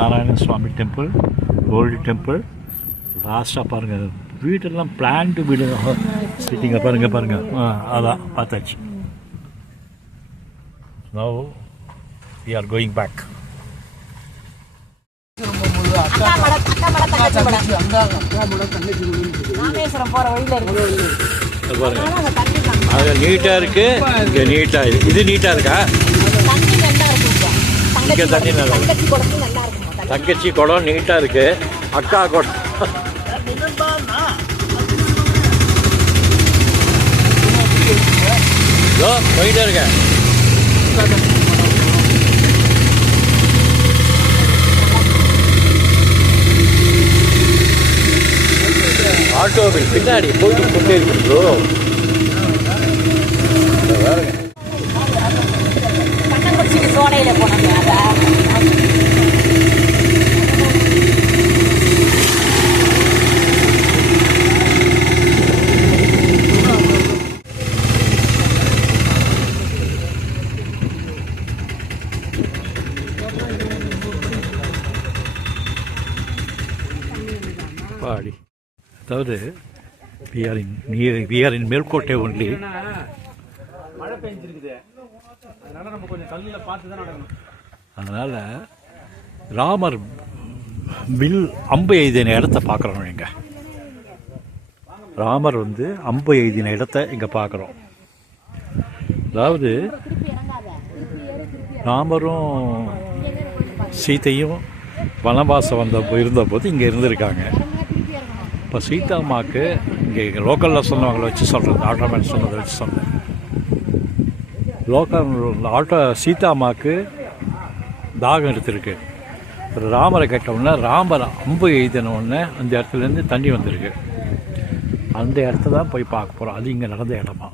நாராயண சுவாமி temple, gold temple. லாஸ்ட்டாக பாருங்கள், வீடெல்லாம் பிளான்டு வீடு. சிட்டிங்க பாருங்கள். அதான் பார்த்தாச்சு. Now we are going back. அது நீட்டாக இருக்கு, இங்கே நீட்டாக இருக்கு. இது நீட்டாக இருக்கா? இங்கே தண்ணி நல்லா இருக்கு. தங்கச்சி குடம் நீட்டாக இருக்கு. அக்கா குடம் போயிட்டே இருக்கேன். ஆட்டோவில் பின்னாடி போயிட்டு கொண்டே இருக்கிறோம். சோடையில போனாங்க. பாடி அதாவது we are in Melkote only. மழை பெஞ்சிருக்குது, அதனால நம்ம கொஞ்சம் கல்லில் பார்த்து தான் நடக்கணும். அதனால் ராமர் வில் அம்பு எய்தின இடத்த பார்க்குறோம். இங்கே ராமர் அம்பு எய்தின இடத்த இங்கே பார்க்குறோம். அதாவது ராமரும் சீத்தையும் வனவாசம் இருந்தபோது இங்கே இருந்திருக்காங்க. இப்போ சீதாம்மாவுக்கு இங்கே லோக்கலில் சொன்னவங்களை வச்சு சொல்கிறது, ஆட்டோமேன் சொன்னதை வச்சு சொன்னேன். சீதாம்மாவுக்கு தாகம் எடுத்திருக்கு. ராமரை கேட்டவுடனே ராமர் அம்பு எய்தினவுடனே அந்த இடத்துலேருந்து தண்ணி வந்திருக்கு. அந்த இடத்த தான் போய் பார்க்க போகிறோம். அது இங்கே நடந்த இடமா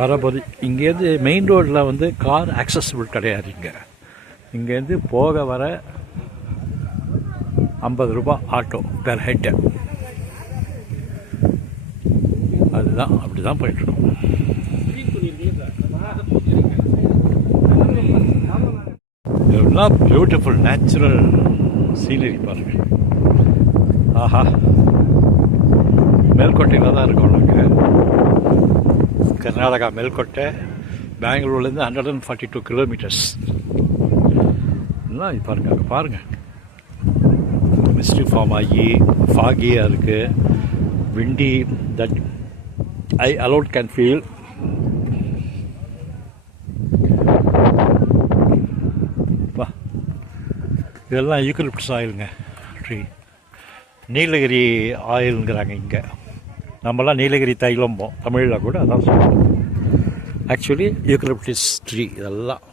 வரபோது. இங்கேருந்து மெயின் ரோட்டில் கார் ஆக்சஸபிள் கிடையாது. இங்கேருந்து போக வர 50 ரூபாய் ஆட்டோ பெர் ஹெட். அதுதான் அப்படி தான் போயிட்டுருக்கோம். எல்லாம் பியூட்டிஃபுல் நேச்சுரல் சீனரி பாருங்கள். ஆஹா, மேல்கோட்டையில் தான் இருக்கோம் நாங்கள். கர்நாடகா மேல்கோட்டை, பெங்களூர்லேருந்து 142 கிலோமீட்டர்ஸ். எல்லாம் பாருங்க, பாருங்கள். மிஸ்ட்ரி ஃபார்ம் ஆகி ஃபாகியாக இருக்குது. Windy that I a lot can feel. வா, இதெல்லாம் யூக்கலிப்டஸ் ஆயிலுங்க ட்ரீ. நீலகிரி ஆயிலுங்கிறாங்க இங்கே. நம்மளாம் நீலகிரி தைலம்போம் தமிழில் கூட, அதான் சொல்லுவோம். Actually eucalyptus tree. இதெல்லாம்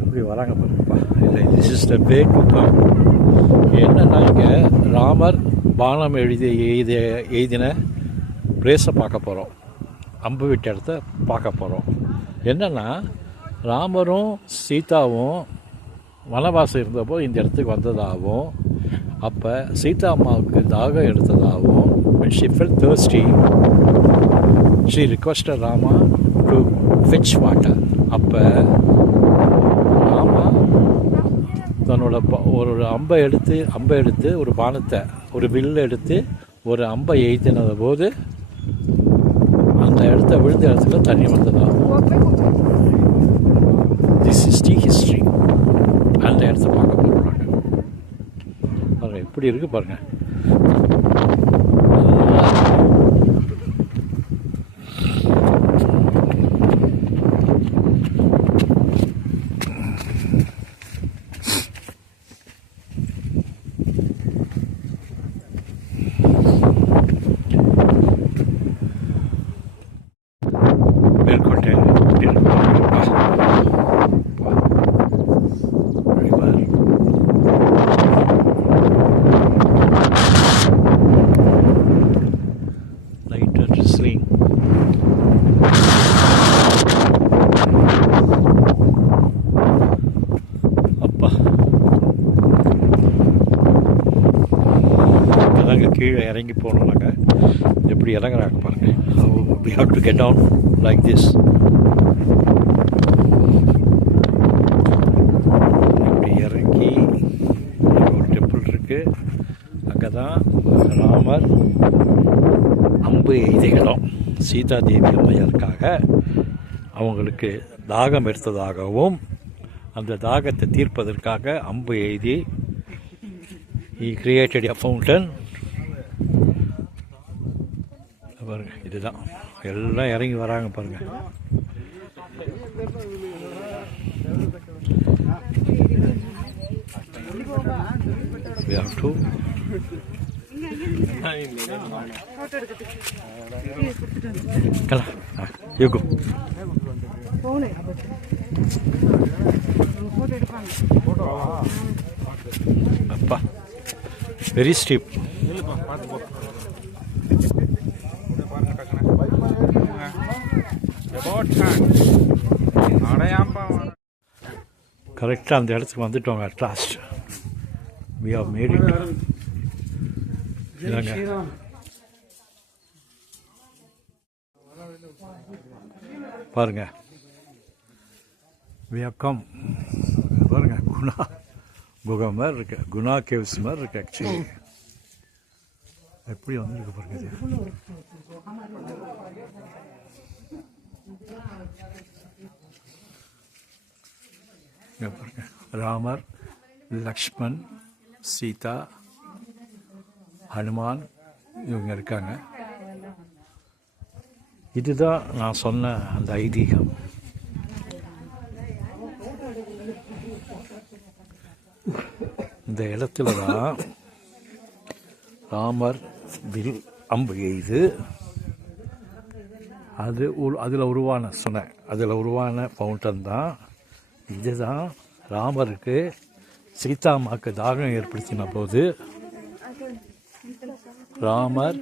எப்படி வராங்க பாருங்கப்பா. இல்லை, this is the way to come. என்னன்னா இங்கே ராமர் பானம் எய்தின பிளேஸை பார்க்க போகிறோம். அம்பு விட்ட இடத்த பார்க்க போகிறோம். என்னென்னா ராமரும் சீதாவும் வனவாசம் இருந்தப்போ இந்த இடத்துக்கு வந்ததாகவும், அப்போ சீதா அம்மாவுக்கு தாகம் எடுத்ததாகவும், when she felt thirsty she requested Rama to fetch water. அப்போ ராமா தன்னோட ஒரு அம்பை எடுத்து ஒரு பானத்தை, ஒரு வில்லை எடுத்து ஒரு அம்பை எய்தினத போது அந்த இடத்த விழுந்த இடத்துல தண்ணி வந்ததாகும். This is the history. அந்த இடத்த பார்க்க போகிறாங்க. பாருங்கள் எப்படி இருக்குது பாருங்கள். மேல்கோட்டை லைட்டாக ட்ரிஸ்லிங். அப்பா, அதாங்க கீழே இறங்கி போகணும். நாங்கள் எப்படி இறங்குறாங்க பாருங்கள். We have to get down like this. தான் ராமர் அம்பு எய்த இடம். சீதா தேவி அம்மையாருக்காக அவங்களுக்கு தாகம் எடுத்ததாகவும் அந்த தாகத்தை தீர்ப்பதற்காக அம்பு எய்தி he created a fountain. பாருங்க, இதுதான் எல்லாம் இறங்கி வராங்க பாருங்க. We have to you go. அப்பா வெரி ஸ்டீப். கரெக்டாக அந்த இடத்துக்கு வந்துட்டோங்க. At last we have made it. இதாங்க பாருங்க, we have come. பாருங்க, குணா குகை மாதிரி இருக்கு, குணா கேவ்ஸ் மாதிரி இருக்கு. ஆக்சுவலி எப்படி வந்துருக்கு பாருங்க. இது பாருங்க, ராமர், லக்ஷ்மண், சீதா, ஹனுமான் இவங்க இருக்காங்க. இதுதான் நான் சொன்ன அந்த ஐதீகம். இந்த இடத்துல தான் ராமர் வில் அம்பு எய்து அதில் உருவான சொன்னேன், அதில் உருவான ஃபவுண்டன் தான். இதுதான் ராமருக்கு சீதா அம்மாவுக்கு தாகம் ஏற்படுத்தின போது ராமர்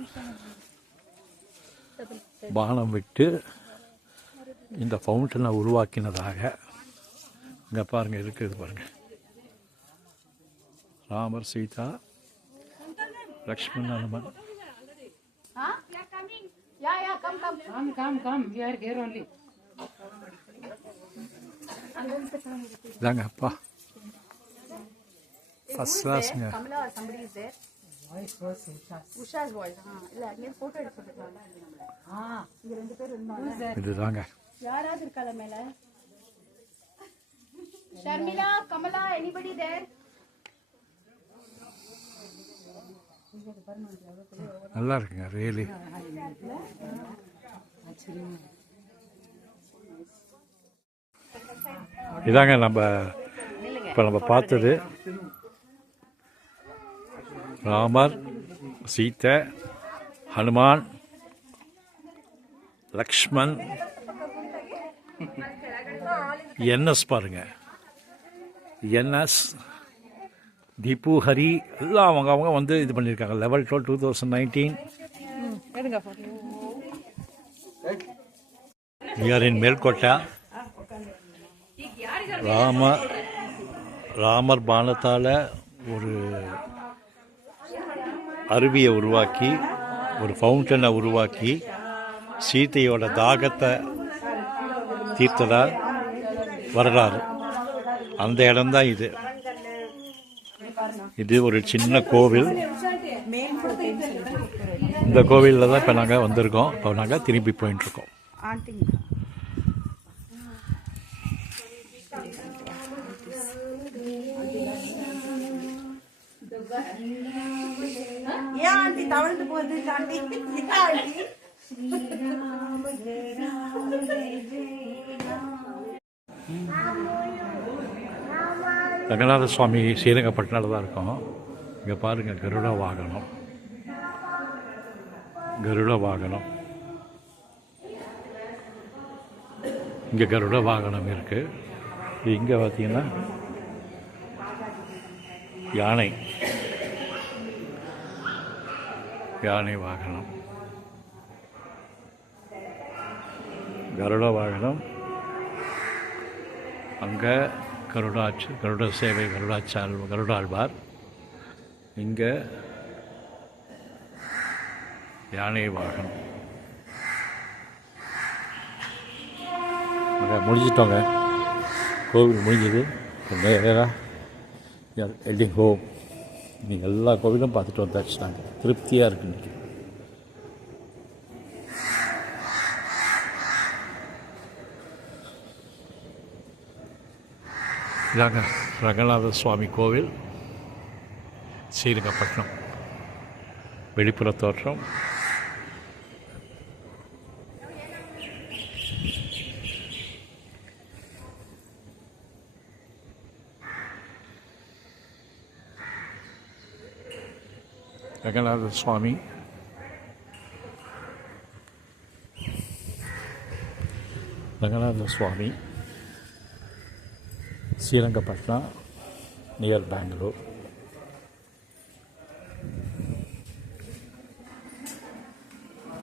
பானம் விட்டு இந்த ஃபவுண்டனை உருவாக்கினதாக இங்கே பாருங்கள் இருக்குது பாருங்கள். ராமர், சீதா, லக்ஷ்மண், ஹனுமான். இதாங்க அப்பா ஃபர்ஸ்ட் கிளாஸ்ங்க. இதுதாங்க யாராவது இருக்கால மேல? Sharmila, Kamala, anybody there? நல்லா இருக்குங்க ரியலி. இதாங்க இப்போ நம்ம பார்த்தது ராமர், சீதை, ஹனுமான், லக்ஷ்மண், என்எஸ் பாருங்க, என்எஸ், தீபு, ஹரி எல்லாம் அவங்க வந்து இது பண்ணியிருக்காங்க. லெவல் 12 2019. இன் மேல்கோட்டா. ராமர் பானத்தால் ஒரு அருவியை உருவாக்கி, ஒரு ஃபவுண்டனை உருவாக்கி, சீதையோட தாகத்தை தீர்த்ததா வரலாறு. அந்த இடம்தான் இது. இது ஒரு சின்ன கோவில். இந்த கோவிலில் தான் இப்போ நாங்கள் வந்திருக்கோம். இப்போ நாங்கள் திரும்பி போயிட்டுருக்கோம். ரங்கநாத சுவாமி ஸ்ரீரங்கப்பட்டினால தான் இருக்கோம். இங்கே பாருங்கள், கருட வாகனம். இங்கே கருட வாகனம் இருக்குது. இங்கே பார்த்தீங்கன்னா யானை வாகனம், கருட வாகனம். அங்கே கருட சேவை, கருடாழ்வார். இங்கே யானை வாகனம். முடிஞ்சிட்டோங்க, கோவில் முடிஞ்சது. நேராக ஹெட்டிங் ஹோம். நீங்கள் எல்லா கோவிலும் பார்த்துட்டு வந்தாச்சு. நாங்கள் திருப்தியாக இருக்கு இன்றைக்கி. இதாங்க ரங்கநாத சுவாமி கோவில், ஸ்ரீரங்கப்பட்டினம். வெளிப்புற தோற்றம். ரங்கநாத சுவாமி ஸ்ரீரங்கப்பட்டினம், நியர் பெங்களூர்.